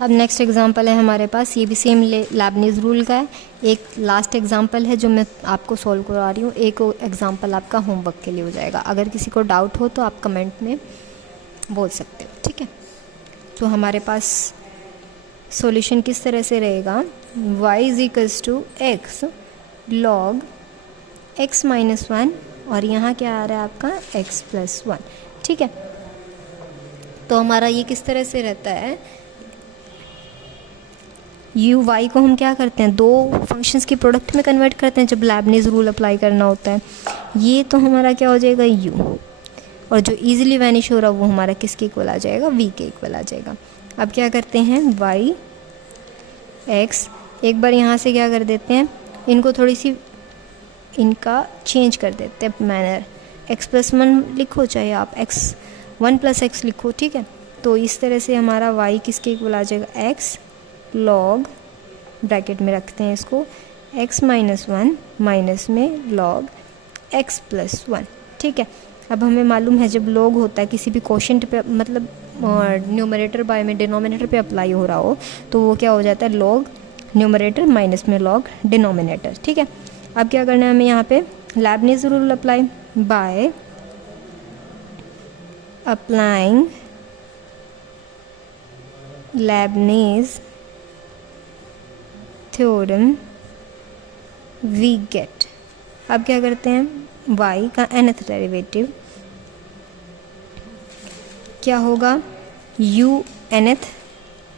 अब next example है हमारे पास, ये भी सेम लेबनीज़ रूल का है। एक लास्ट एग्जांपल है जो मैं आपको सॉल्व करवा रही हूँ, एक एग्जांपल आपका होमवर्क के लिए हो जाएगा। अगर किसी को डाउट हो तो आप कमेंट में बोल सकते हो, ठीक है। तो हमारे पास सॉल्यूशन किस तरह से रहेगा, y is two x log x minus 1 और यहाँ क्या आ रहा है आपका x प्लस 1, ठीक है। तो हमारा ये किस तरह से रहता है, u y को हम क्या करते हैं, दो फंक्शंस की प्रोडक्ट में कन्वर्ट करते हैं जब लेबनीज़ रूल अप्लाई करना होता है। ये तो हमारा क्या हो जाएगा u, और जो इजीली वैनिश हो रहा है वो हमारा किसके इक्वल आ जाएगा, v के इक्वल आ जाएगा। अब क्या करते हैं, y x एक बार यहाँ से क्या कर देते हैं, इनको थोड़ी सी इनका चेंज कर देते हैं मैनर, x प्लस 1 लिखो चाहे आप x 1 प्लस x लिखो, ठीक है। तो इस तरह से हमारा y किसके इक्वल आ जाएगा, x लॉग ब्रैकेट में रखते हैं इसको x माइनस 1 माइनस में लॉग x प्लस 1, ठीक है। अब हमें मालूम है जब लॉग होता है किसी भी क्वोशिएंट पे, मतलब न्यूमरेटर बाय में डिनोमिनेटर पे अप्लाई हो रहा हो, तो वो क्या हो जाता है लॉग न्यूमरेटर माइनस में लॉग डिनोमिनेटर, ठीक है। अब क्या करना है हमें यहाँ पे, Leibniz rule apply, by applying Leibniz theorem we get. अब क्या करते हैं, y का nth डेरिवेटिव क्या होगा, u nth,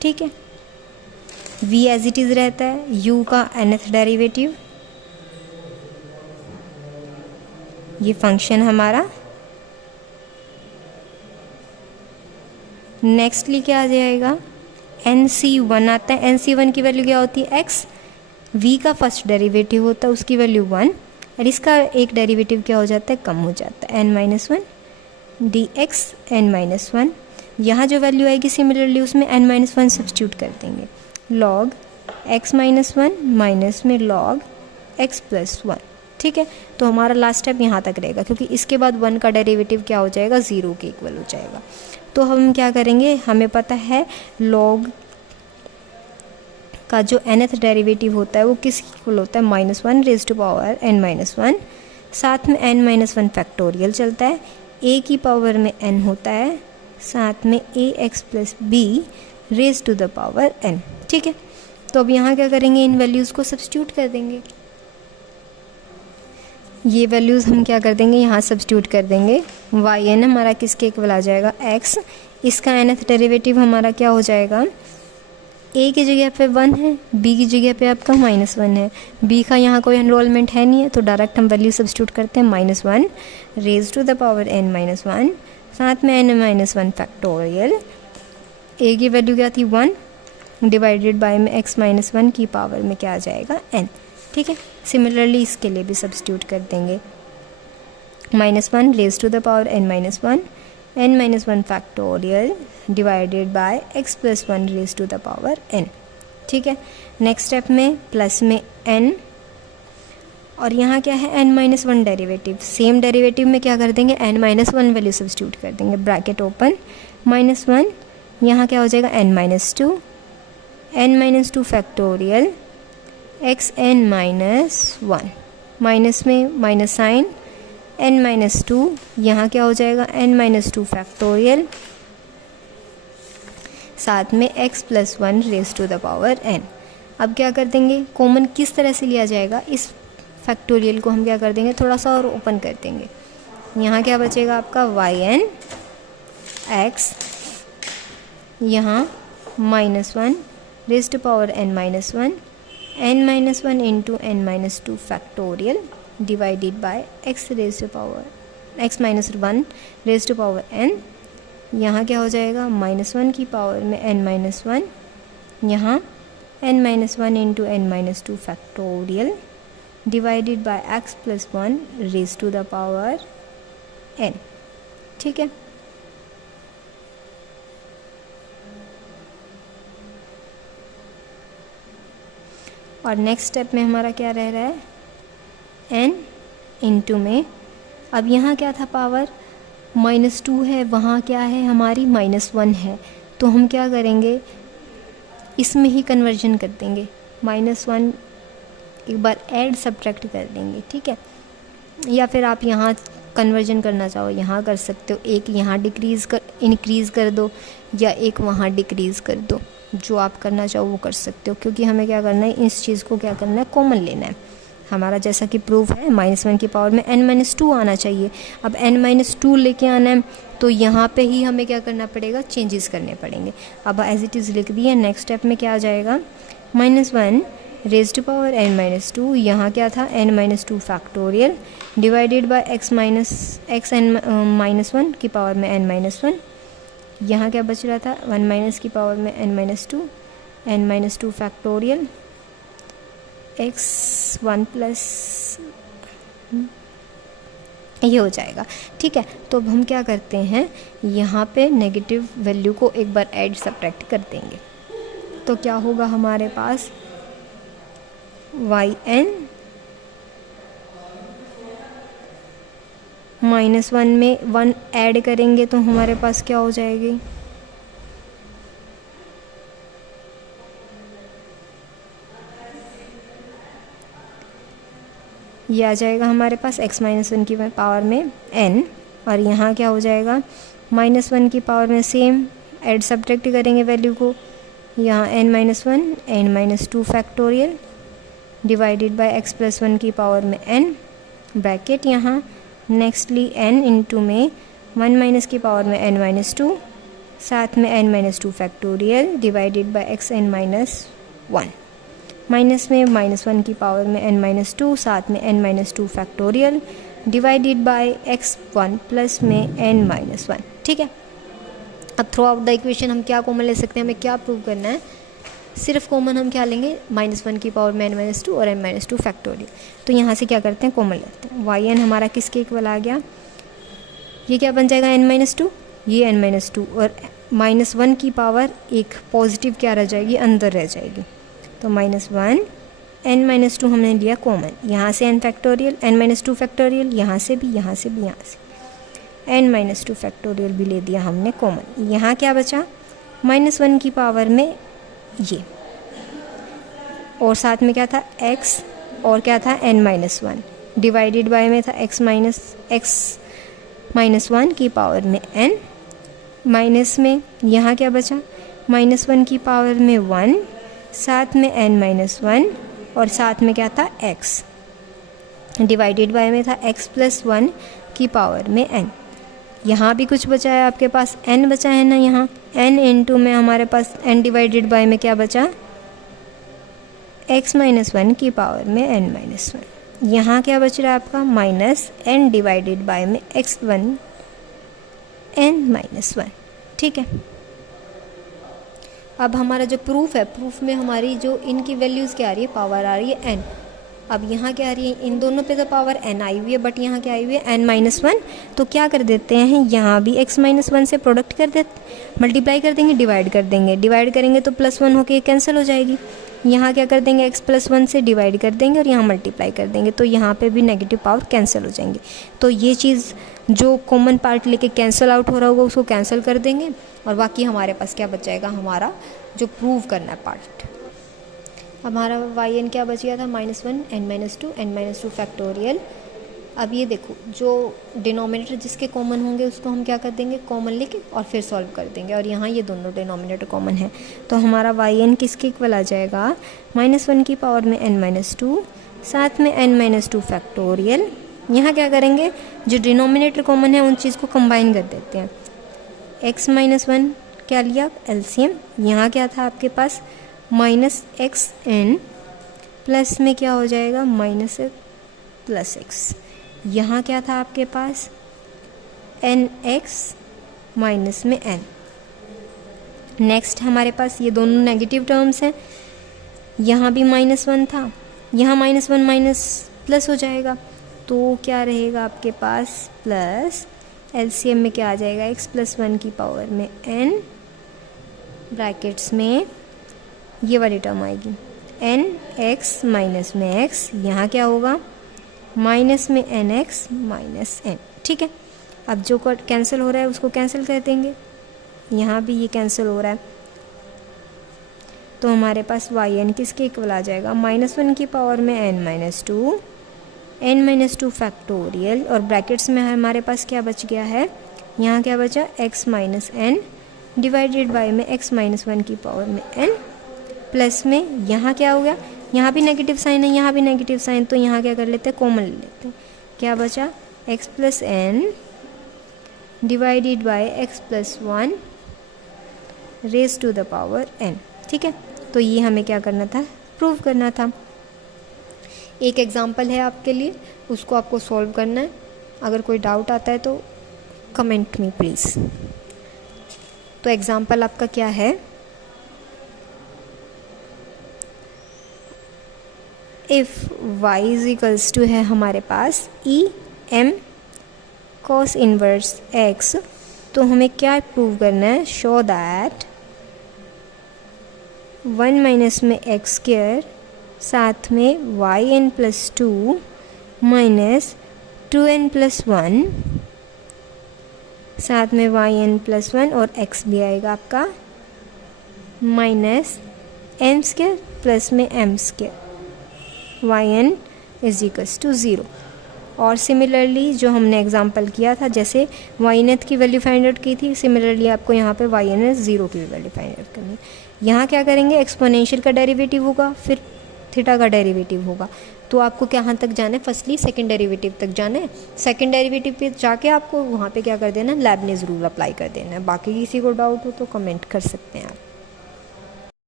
ठीक है। v एज इट इज़ रहता है, u का nth डेरिवेटिव, ये फंक्शन हमारा। नेक्स्टली क्या आ जाएगा, nc1 आता है, nc1 की वैल्यू क्या होती है x, v का फर्स्ट डेरिवेटिव होता है उसकी वैल्यू 1, और इसका एक डेरिवेटिव क्या हो जाता है, कम हो जाता है, n minus 1 dx n minus 1। यहाँ जो वैल्यू आएगी सिमिलरली उसमें n माइनस 1 सब्स्टिट्यूट कर देंगे, log x माइनस 1 माइनस में log x प्लस 1, ठीक है। तो हमारा लास्ट स्टेप यहाँ तक रहेगा, क्योंकि इसके बाद 1 का डेरिवेटिव क्या हो जाएगा, 0 के इक्वल हो जाएगा। तो हम क्या करेंगे, हमें पता है log का जो nth डेरिवेटिव होता है वो किस इक्वल होता है, -1 raise to power n minus 1, साथ में n माइनस 1 फैक्टोरियल चलता है, a की पावर में n होता है, साथ में ax plus b raise to the power n, ठीक है। तो अब यहाँ क्या करेंगे, इन वैल्यूज़ को सब्स्टिट्यूट कर देंगे, ये वैल्यूज़ हम क्या कर देंगे, यहाँ सब्स्टिट्यूट कर देंगे, yn हमारा किसके इक्वल आ जाएगा, x, इसका nth डेरिवेटिव हमारा क्या हो जाएगा, a की जगह पे 1 है, b की जगह पे आपका -1 है, b का यहाँ कोई एनरोलमेंट है नहीं है, तो डायरेक्ट हम वैल्यू सब्स्टिट्यूट करते हैं, -1 raise to the power n minus 1, साथ में n माइनस 1 फैक्टोरियल, a की वैल्यू क्या थी 1 डिवाइडेड बाय में x माइनस 1 की पावर में क्या आ जाएगा n, ठीक है। सिमिलरली इसके लिए भी सब्स्टिट्यूट कर देंगे, -1 raise to the power n minus 1, n minus 1 factorial divided by x plus 1 raise to the power n, ठीक है। नेक्स्ट स्टेप में प्लस में n, और यहाँ क्या है n minus 1 derivative, same derivative में क्या कर देंगे, n माइनस 1 वैल्यू सब्स्टिट्यूट कर देंगे, ब्रैकेट ओपन, -1, यहाँ क्या हो जाएगा n minus 2, n minus 2 factorial x n minus 1, minus में माइनस साइन, n माइनस 2, यहाँ क्या हो जाएगा n माइनस 2 फैक्टोरियल, साथ में x plus 1 raise to the power n। अब क्या कर देंगे, कॉमन किस तरह से लिया जाएगा, इस फैक्टोरियल को हम क्या कर देंगे, थोड़ा सा और ओपन कर देंगे, यहाँ क्या बचेगा आपका yn x, यहाँ -1 raise to power n minus 1, n minus 1 into n minus 2 factorial divided by x raise to power x minus 1 raise to power n, यहाँ क्या हो जाएगा -1 की पावर में n माइनस 1, यहाँ n minus 1 into n minus 2 factorial divided by x plus 1 raise to the power n, ठीक है। और नेक्स्ट स्टेप में हमारा क्या रह रहा है, n इंटू में, अब यहाँ क्या था पावर -2 है, वहाँ क्या है हमारी -1 है, तो हम क्या करेंगे, इसमें ही कन्वर्जन कर देंगे, -1 एक बार ऐड सब्ट्रैक्ट कर देंगे, ठीक है। या फिर आप यहाँ कन्वर्जन करना चाहो यहाँ कर सकते हो, एक यहाँ इंक्रीज़ कर दो या एक वहाँ डिक्रीज़ कर दो, जो आप करना चाहो वो कर सकते हो, क्योंकि हमें क्या करना है, इस चीज़ को क्या करना है, कॉमन लेना है। हमारा जैसा कि प्रूफ है -1 की पावर में n-2 आना चाहिए। अब n-2 लेके आना है तो यहाँ पे ही हमें क्या करना पड़ेगा, चेंजेस करने पड़ेंगे। अब एज इट इज़ लिख दिया, नेक्स्ट स्टेप में क्या आ जाएगा, -1 रेज़ टू पावर n-2, यहाँ क्या था n-2 factorial divided bye x-1 की पावर में n-1, यहाँ क्या बच रहा था 1 की पावर में n-2 फैक्टोरियल x1 प्लस ये हो जाएगा, ठीक है। तो अब हम क्या करते हैं, यहाँ पे नेगेटिव वैल्यू को एक बार ऐड सब्ट्रैक्ट कर देंगे, तो क्या होगा हमारे पास yn -1 में 1 ऐड करेंगे तो हमारे पास क्या हो जाएगी, ये आ जाएगा हमारे पास x-1 की पावर में n, और यहाँ क्या हो जाएगा -1 की पावर में सेम ऐड सब्ट्रैक्ट करेंगे वैल्यू को, यहाँ n-1 n-2 factorial divided bye x+1 की पावर में n ब्रैकेट, यहाँ नेक्स्टली n इंटू में 1 की पावर में n-2 साथ में n-2 factorial divided bye xn-1 minus में -1 की पावर में n-2 साथ में n-2 factorial divided bye x1 plus में n-1, ठीक है। अब थ्रू आउट द इक्वेशन हम क्या कॉमन ले सकते हैं, हमें क्या प्रूव करना है, सिर्फ कॉमन हम क्या लेंगे, -1 की पावर में n-2 और n-2 फैक्टोरियल। तो यहाँ से क्या करते हैं, कॉमन लेते हैं, yn हमारा किसके इक्वल आ गया, ये क्या बन जाएगा n-2, ये n-2 और -1 की पावर एक पॉजिटिव क्या रह जाएगी, अंदर रह जाएगी, तो -1 n-2 हमने लिया कॉमन, यहाँ से n फैक्टोरियल n-2 फैक्टोरियल, यहाँ से भी यहाँ से भी यहाँ से n-2 फैक्टोरियल भी ले दिया हमने कॉमन। यहाँ क्या बचा, -1 की पावर में ये, और साथ में क्या था x और क्या था n-1 डिवाइडेड बाय में था x-1 की पावर में n, माइनस में यहाँ क्या बचा -1 की पावर में 1 साथ में n-1 और साथ में क्या था x डिवाइडेड बाय में था x+1 की पावर में n। यहाँ भी कुछ बचा है आपके पास, n बचा है ना, यहाँ n इंटू में हमारे पास n डिवाइडेड बाय में क्या बचा, x-1 की पावर में n-1। यहाँ क्या बच रहा है आपका -n डिवाइडेड बाय में x1 n-1, ठीक है। अब हमारा जो प्रूफ है, प्रूफ में हमारी जो इनकी वैल्यूज़ क्या आ रही है, पावर आ रही है n। अब यहाँ क्या आ रही है, इन दोनों पे तो पावर n आई हुई है, बट यहाँ क्या आई हुई है n-1, तो क्या कर देते हैं, यहाँ भी x-1 से प्रोडक्ट कर देते, मल्टीप्लाई कर देंगे, डिवाइड कर देंगे, डिवाइड करेंगे तो +1 होके कैंसिल हो जाएगी। यहाँ क्या कर देंगे, x+1 से डिवाइड कर देंगे और यहाँ मल्टीप्लाई कर देंगे, तो यहाँ पे भी नेगेटिव पावर कैंसिल हो जाएंगी। तो ये चीज़ जो कॉमन पार्ट लेके कैंसिल आउट हो रहा होगा उसको कैंसिल कर देंगे, और बाकी हमारे पास क्या बच जाएगा, हमारा जो प्रूव करना है पार्ट। हमारा yn क्या बच गया था, -1 n-2 n-2 फैक्टोरियल। अब ये देखो, जो डिनोमिनेटर जिसके कॉमन होंगे उसको हम क्या कर देंगे, कॉमन लेके और फिर सॉल्व कर देंगे, और यहाँ ये दोनों डिनोमिनेटर कॉमन है, तो हमारा yn किसके इक्वल आ जाएगा, -1 की पावर में n-2 साथ में n-2 फैक्टोरियल। यहाँ क्या करेंगे, जो डिनोमिनेटर कॉमन है उन चीज़ को कंबाइन कर देते हैं, x-1 क्या लिया, एलसीएम, यहाँ क्या था आपके पास -xn प्लस में क्या हो जाएगा -x, यहाँ क्या था आपके पास nx माइनस में n। नेक्स्ट हमारे पास ये दोनों नेगेटिव टर्म्स हैं, यहाँ भी -1 था, यहाँ -1 माइनस प्लस हो जाएगा, तो क्या रहेगा आपके पास प्लस, एलसीएम में क्या आ जाएगा, x+1 की पावर में n ब्रैकेट्स में ये वाली टर्म आएगी nx माइनस में x, यहाँ क्या होगा माइनस में nx माइनस n, ठीक है। अब जो कैंसिल हो रहा है उसको कैंसिल कर देंगे, यहाँ भी ये कैंसिल हो रहा है, तो हमारे पास वाई एन किसके इक्वल आ जाएगा, -1 की पावर में n-2 फैक्टोरियल, और ब्रैकेट्स में हमारे पास क्या बच गया है, यहाँ क्या बचा, x minus n divided by में x माइनस 1 की पावर में n, प्लस में यहाँ क्या हो गया, यहाँ भी नेगेटिव साइन है, यहाँ भी नेगेटिव साइन, तो यहाँ क्या कर लेते हैं, कॉमन ले लेते हैं, क्या बचा, x plus n divided by x plus 1 raise to the power n। ठीक है, तो ये हमें क्या करना था, प्रूव करना था। एक एग्जांपल है आपके लिए, उसको आपको सॉल्व करना है। अगर कोई डाउट आता है तो कमेंट मी प्लीज़। तो एग्जांपल आपका क्या है, if y is equals to है हमारे पास E M cos inverse x, तो हमें क्या प्रूव करना है, शो दैट 1 माइनस में एक्स स्क्वायर साथ में Y N plus 2 minus 2n plus 1 साथ में वाई एन प्लस 1 और x भी आएगा आपका माइनस एम स्क्वायर प्लस में m square y n is equals to 0। और सिमिलरली जो हमने एग्जांपल किया था, जैसे वाई नेथ की वैल्यू फाइंड आउट की थी, सिमिलरली आपको यहाँ पे वाई एन 0 की वैल्यू फाइंड आउट करनी है। यहाँ क्या करेंगे, एक्सपोनेंशियल का डेरिवेटिव होगा, फिर थीटा का डेरिवेटिव होगा। तो आपको कहाँ तक जाना है, फर्स्टली सेकंड डेरिवेटिव तक जाना है। सेकंड डेरिवेटिव पे जाके आपको वहाँ पे क्या कर देना, लेबनिज़ रूल अप्लाई कर देना है। बाकी किसी को डाउट हो तो कमेंट कर सकते हैं आप।